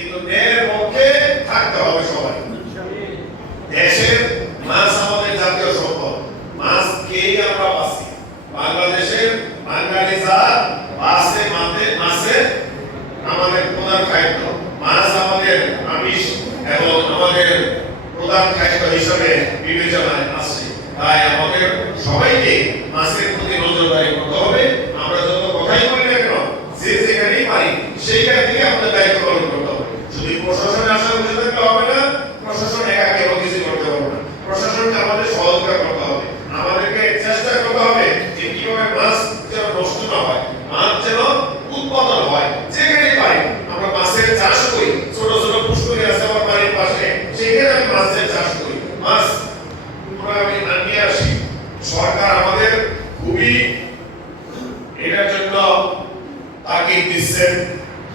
কিন্তু ন্যায়ের পক্ষে থাকতে হবে সবাই। দেশের মাছ আমাদের জাতীয় সম্পদ, মাছ খেয়ে আমরা বাঁচি। বাংলাদেশের বাঙালি জাত মাছে আমাদের প্রধান খাদ্য। মাছ আমাদের আমিষ এবং আমাদের প্রধান খাদ্য হিসেবে বিবেচনায় আছে। তাই আমাদের সবাইকে মাছের প্রতি নজরদারি করতে হবে। আমরা যত কথাই বলি না কেন, যে যেখানেই পারি সেইখান থেকে আমাদের দায়িত্ব পালন করতে হবে। শুধু প্রশাসনের আশা বসে থাকলে হবে না, প্রশাসন একা কেউ কিছু করতে পারবে না। প্রশাসনকে আমাদের সহযোগিতা করতে হবে, আমাদেরকে চেষ্টা করতে হবে যে কিভাবে মাছ যেন নষ্ট না হয়, মাছ যেন উৎপাদন হয়। যেখানে পারি আমরা মাছের চাষ করি, ছোট ছোট পুষ্করি আছে আমার বাড়ির পাশে, সেখানে আমি মাছের চাষ করি। মাছ আমি নিয়ে আসি। সরকার আমাদের খুবই এটার জন্য তাকিদ দিচ্ছেন,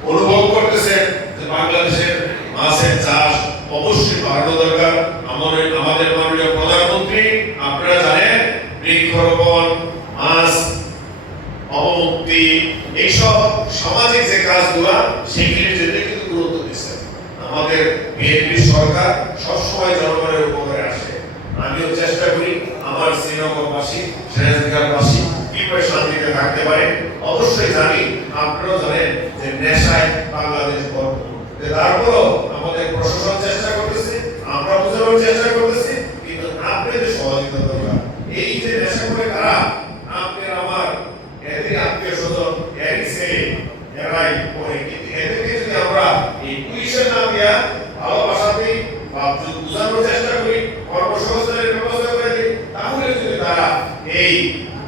অনুভব করতেছেন যে বাংলাদেশের মাছের চাষ অবশ্যই বাড়ানো দরকার। আমাদের মাননীয় প্রধানমন্ত্রী আপনারা জানেন বৃক্ষরোপণ, মাছ অবমুক্তি, এইসব সামাজিক যে কাজগুলো সেগুলির জন্য কিন্তু গুরুত্ব দিচ্ছেন। আমাদের বিএনপি সরকার সবসময় জনগণের উপকারে আসে। আমিও চেষ্টা করি আমার শ্রীনগরবাসী, সিরাজগঞ্জবাসী কিভাবে শান্তিতে থাকতে পারে। অবশ্যই জানি, আপনারাও জানেন যে নেশায় বাংলাদেশ ভরপুর। তারপরও আমাদের প্রশাসন চেষ্টা করতেছে, আমরা বোঝানোর চেষ্টা করতেছি, কিন্তু আপনাদের সহযোগিতা দরকার। এই যে নেশা করে কারা, আপনার আমার এদের আত্মীয় স্বজন, এরই ছেলে, এরাই করে। কিন্তু এদেরকে যদি আমরা এই পুলিশের নাম দেওয়া ভালোবাসাতেই বোঝানোর চেষ্টা করি, কর্মসংস্থানের ব্যবস্থা করে দিই, তাহলে যদি তারা এই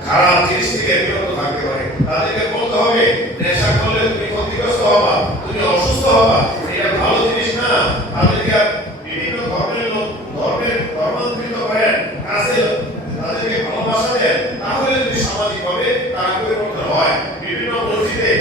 খারাপ জিনিস থেকে বিরত থাকতে পারে। তাদেরকে বলতে হবে নেশা করলে তুমি ক্ষতিগ্রস্ত হবা, তুমি অসুস্থ হবা, এটা ভালো জিনিস না। তাদেরকে বিভিন্ন ধর্মান্তরিত করেন, কাছে তাদেরকে ভালোবাসা দেন, তাহলে যদি সামাজিকভাবে তারা পরিবর্তন হয়। বিভিন্ন মসজিদে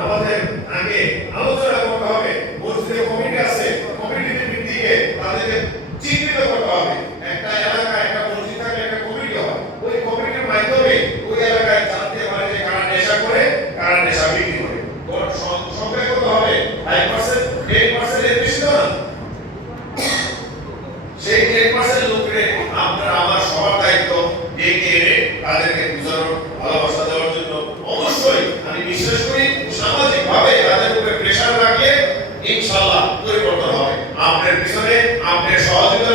আমাদের আগে আলোচনা করতে হবে, মসজিদে কমিটি আছে, কমিটির ভিত্তিতে তাদেরকে চিহ্নিত করতে হবে। একটা এলাকায় একটা মসজিদ থাকলে একটা কমিটি হয়, ওই কমিটির মাধ্যমে ওই এলাকায় জানতে পারে যে কারা নেশা করে, কারা নেশা বিক্রি করে। সংখ্যা কত হবে? 5%, 10% এর বেশি না। সেই 10% লোকরে আপনার আমার সবার দায়িত্ব ডেকে এনে তাদেরকে বুঝানোর, ভালোবাসা দেওয়ার জন্য। অবশ্যই আমি বিশ্বাস করি সামাজিকভাবে তাদের উপরে প্রেশার রাখলে ইনশাআল্লাহ পরিবর্তন হবে। আপনার পিছনে আপনার সহযোগিতা